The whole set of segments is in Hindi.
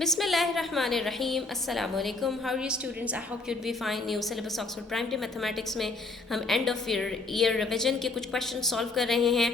बिस्मिल्लाहिर्रहमानिर्रहीम अस्सलाम वालेकुम। How are you students? I hope you'd be fine. New syllabus Oxford primary mathematics में हम एंड ऑफ ईयर रिवीजन के कुछ क्वेश्चन सॉल्व कर रहे हैं।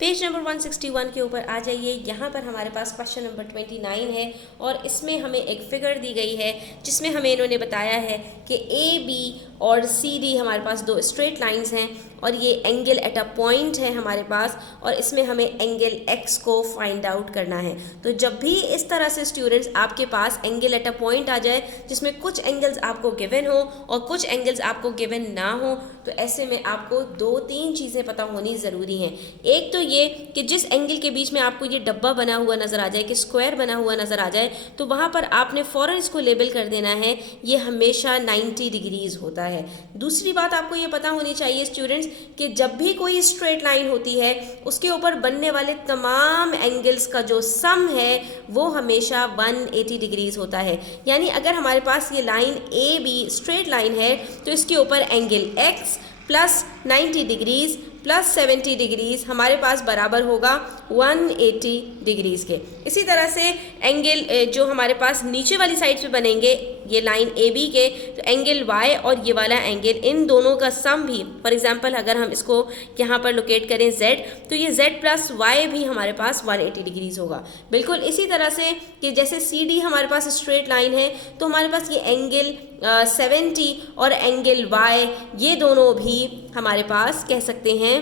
पेज नंबर 161 के ऊपर आ जाइए। यहाँ पर हमारे पास क्वेश्चन नंबर 29 है और इसमें हमें एक फिगर दी गई है जिसमें हमें इन्होंने बताया है कि ए बी और सी डी हमारे पास दो स्ट्रेट लाइंस हैं और ये एंगल एट अ पॉइंट है हमारे पास, और इसमें हमें एंगल एक्स को फाइंड आउट करना है। तो जब भी इस तरह से स्टूडेंट्स आपके पास एंगल एट अ पॉइंट आ जाए जिसमें कुछ एंगल्स आपको गिवन हो और कुछ एंगल्स आपको गिवन ना हो, तो ऐसे में आपको दो तीन चीज़ें पता होनी ज़रूरी हैं। एक तो ये कि जिस एंगल के बीच में आपको ये डब्बा बना हुआ नज़र आ जाए, कि स्क्वायर बना हुआ नज़र आ जाए, तो वहाँ पर आपने फ़ौरन इसको लेबल कर देना है, ये हमेशा 90 डिग्रीज़ होता है। दूसरी बात आपको ये पता होनी चाहिए स्टूडेंट्स कि जब भी कोई स्ट्रेट लाइन होती है उसके ऊपर बनने वाले तमाम एंगल्स का जो सम है वो हमेशा 180 डिग्रीज़ होता है। यानी अगर हमारे पास ये line A be straight line है तो इसके ऊपर angle x plus 90 degrees plus 70 degrees हमारे पास बराबर होगा 180 डिग्रीज़ के। इसी तरह से एंगल जो हमारे पास नीचे वाली साइड पे बनेंगे ये लाइन ए बी के, तो एंगल वाई और ये वाला एंगल, इन दोनों का सम भी, फॉर एग्जांपल अगर हम इसको यहाँ पर लोकेट करें z, तो ये z प्लस वाई भी हमारे पास 180 डिग्रीज़ होगा। बिल्कुल इसी तरह से कि जैसे सी डी हमारे पास स्ट्रेट लाइन है तो हमारे पास ये एंगल 70 और एंगल y ये दोनों भी हमारे पास कह सकते हैं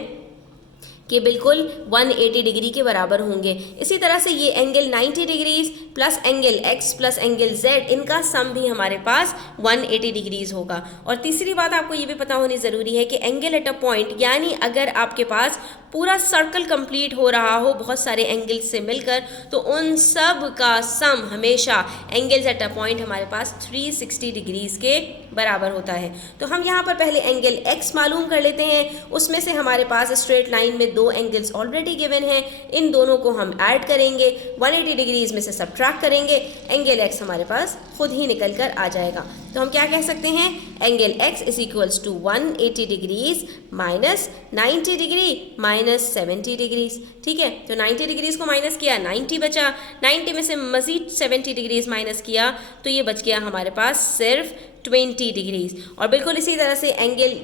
कि बिल्कुल 180 डिग्री के बराबर होंगे। इसी तरह से ये angle 90 degrees plus angle x plus angle z, इनका सम भी हमारे पास 180 डिग्रीज़ होगा। और तीसरी बात आपको ये भी पता होनी ज़रूरी है कि एंगल एट अ पॉइंट, यानी अगर आपके पास पूरा सर्कल कंप्लीट हो रहा हो बहुत सारे एंगल्स से मिलकर, तो उन सब का सम हमेशा एंगल्स एट अ पॉइंट हमारे पास 360 डिग्रीज़ के बराबर होता है। तो हम यहाँ पर पहले एंगल x मालूम कर लेते हैं। उसमें से हमारे पास स्ट्रेट लाइन में दो एंगल्स ऑलरेडी गिवन हैं, इन दोनों को हम ऐड करेंगे, 180 डिग्रीज़ में से सब्ट्रैक्ट करेंगे, एंगल x हमारे पास खुद ही निकल कर आ जाएगा। तो हम क्या कह सकते हैं, angle x is equals to 180 degrees minus 90 degree minus 70 degrees. ठीक है, तो 90 डिग्रीज़ को माइनस किया, 90 बचा, 90 में से मज़ीद 70 डिग्रीज़ माइनस किया तो ये बच गया हमारे पास सिर्फ 20 डिग्रीज़। और बिल्कुल इसी तरह से एंगल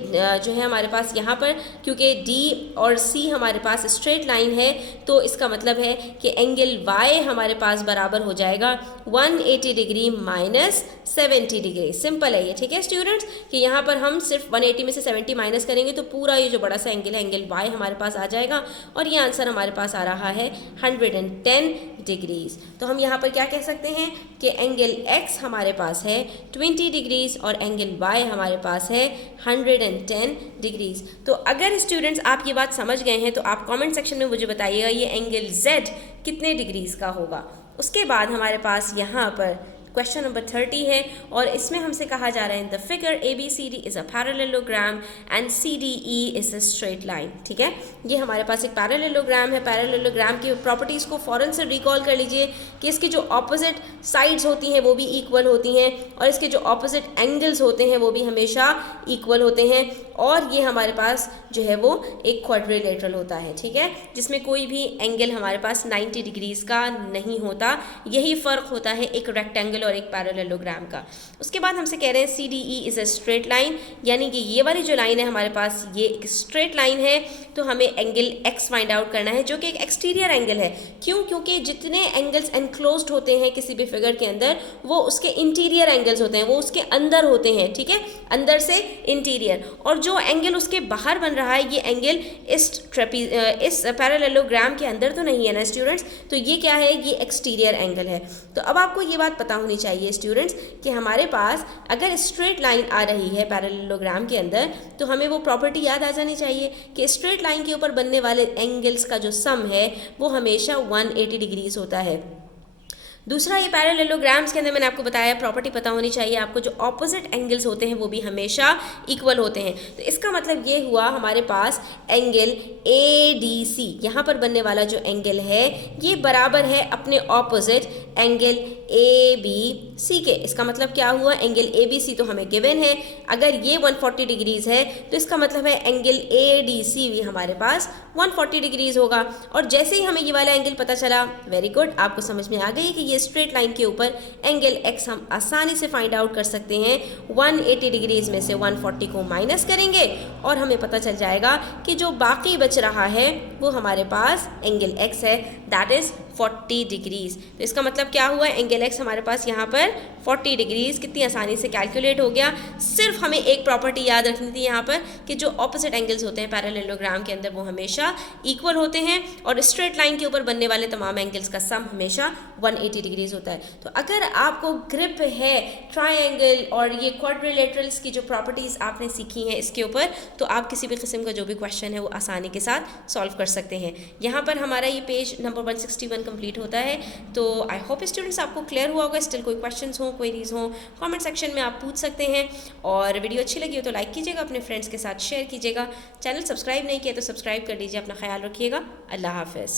जो है हमारे पास यहाँ पर, क्योंकि D और C हमारे पास स्ट्रेट लाइन है, तो इसका मतलब है कि एंगल Y हमारे पास बराबर हो जाएगा 180 डिग्री माइनस 70 डिग्री। सिंपल है ये। ठीक है स्टूडेंट्स, कि यहाँ पर हम सिर्फ 180 में से 70 माइनस करेंगे तो पूरा ये जो बड़ा सा एंगल है एंगल Y हमारे पास आ जाएगा, और ये आंसर हमारे पास आ रहा है 110 डिग्रीज़। तो हम यहाँ पर क्या कह सकते हैं कि एंगल X हमारे पास है 20 डिग्रीज़ और एंगल y हमारे पास है 110 डिग्रीज़। तो अगर स्टूडेंट्स आप ये बात समझ गए हैं तो आप कमेंट सेक्शन में मुझे बताइएगा ये एंगल z कितने डिग्रीज़ का होगा। उसके बाद हमारे पास यहाँ पर क्वेश्चन नंबर 30 है और इसमें हमसे कहा जा रहा है the figure A B C D is a parallelogram and C D E is a straight line. ठीक है, ये हमारे पास एक पैरेललोग्राम है। पैरेललोग्राम की प्रॉपर्टीज़ को फ़ौरन से रिकॉल कर लीजिए कि इसकी जो ऑपोजिट साइड्स होती हैं वो भी इक्वल होती हैं और इसके जो ऑपोजिट एंगल्स होते हैं वो भी हमेशा इक्वल होते हैं, और ये हमारे पास जो है वो एक क्वाड्रिलेटरल होता है। ठीक है, जिसमें कोई भी एंगल हमारे पास 90 डिग्रीज़ का नहीं होता। यही फ़र्क होता है एक रेक्टेंगल और एक पैरेललोग्राम का। उसके बाद हमसे कह रहे हैं C D E is a straight line, यानी कि ये वाली जो लाइन है हमारे पास ये एक स्ट्रेट लाइन है, तो हमें एंगल एक्स फाइंड आउट करना है जो कि एक एक्सटीरियर एंगल है। क्यों? क्योंकि जितने एंगल्स एनक्लोज्ड होते हैं किसी भी फिगर के अंदर वो उसके इंटीरियर एंगल्स होते हैं, वो उसके अंदर होते हैं। ठीक है, अंदर से इंटीरियर, और जो एंगल उसके बाहर बन रहा है ये एंगल इस पैरेललोग्राम के अंदर तो नहीं है ना स्टूडेंट्स, तो ये क्या है, ये एक्सटीरियर एंगल है। तो अब आपको ये बात पता होनी चाहिए स्टूडेंट्स कि हमारे पास अगर स्ट्रेट लाइन आ रही है पैरेललोग्राम के अंदर तो हमें वो प्रॉपर्टी याद आ जानी चाहिए कि स्ट्रेट लाइन के ऊपर बनने वाले एंगल्स का जो सम है वो हमेशा 180 डिग्रीज़ होता है। दूसरा, ये पैरेललोग्राम्स के अंदर मैंने आपको बताया प्रॉपर्टी पता होनी चाहिए आपको, जो ऑपोजिट एंगल्स होते हैं वो भी हमेशा इक्वल होते हैं। तो इसका मतलब ये हुआ हमारे पास एंगल ए डी सी यहाँ पर बनने वाला जो एंगल है ये बराबर है अपने opposite angle A B C के। इसका मतलब क्या हुआ, एंगल ए बी सी तो हमें गिवन है, अगर ये 140 डिग्रीज है तो इसका मतलब है एंगल ए डी सी भी हमारे पास 140 डिग्रीज होगा। और जैसे ही हमें ये वाला एंगल पता चला, वेरी गुड, आपको समझ में आ गई कि ये स्ट्रेट लाइन के ऊपर एंगल एक्स हम आसानी से फाइंड आउट कर सकते हैं। 180 डिग्रीज में से 140 को माइनस करेंगे और हमें पता चल जाएगा कि जो बाकी बच रहा है वो हमारे पास एंगल एक्स है, दैट इज 40 डिग्रीज। तो इसका मतलब क्या हुआ, एंगल एक्स हमारे पास यहाँ पर 40 डिग्रीज कितनी आसानी से कैलकुलेट हो गया। सिर्फ हमें एक प्रॉपर्टी याद रखनी थी यहाँ पर कि जो ऑपोजिट एंगल्स होते हैं पैरेललोग्राम के अंदर वो हमेशा इक्वल होते हैं और स्ट्रेट लाइन के ऊपर बनने वाले तमाम एंगल्स का सम हमेशा 180 डिग्रीज होता है। तो अगर आपको ग्रिप है ट्राइंगल और ये क्वाड्रिलेटरल्स की जो प्रॉपर्टीज़ आपने सीखी हैं इसके ऊपर, तो आप किसी भी किस्म का जो भी क्वेश्चन है वो आसानी के साथ सॉल्व कर सकते हैं। यहाँ पर हमारा ये पेज नंबर 161 कंप्लीट होता है। तो आई होप स्टूडेंट्स आपको क्लियर हुआ होगा। स्टिल कोई क्वेश्चंस हो, क्वेरीज हो, कमेंट सेक्शन में आप पूछ सकते हैं। और वीडियो अच्छी लगी हो तो लाइक कीजिएगा, अपने फ्रेंड्स के साथ शेयर कीजिएगा। चैनल सब्सक्राइब नहीं किया तो सब्सक्राइब कर लीजिए। अपना ख्याल रखिएगा। अल्लाह हाफ़िज़।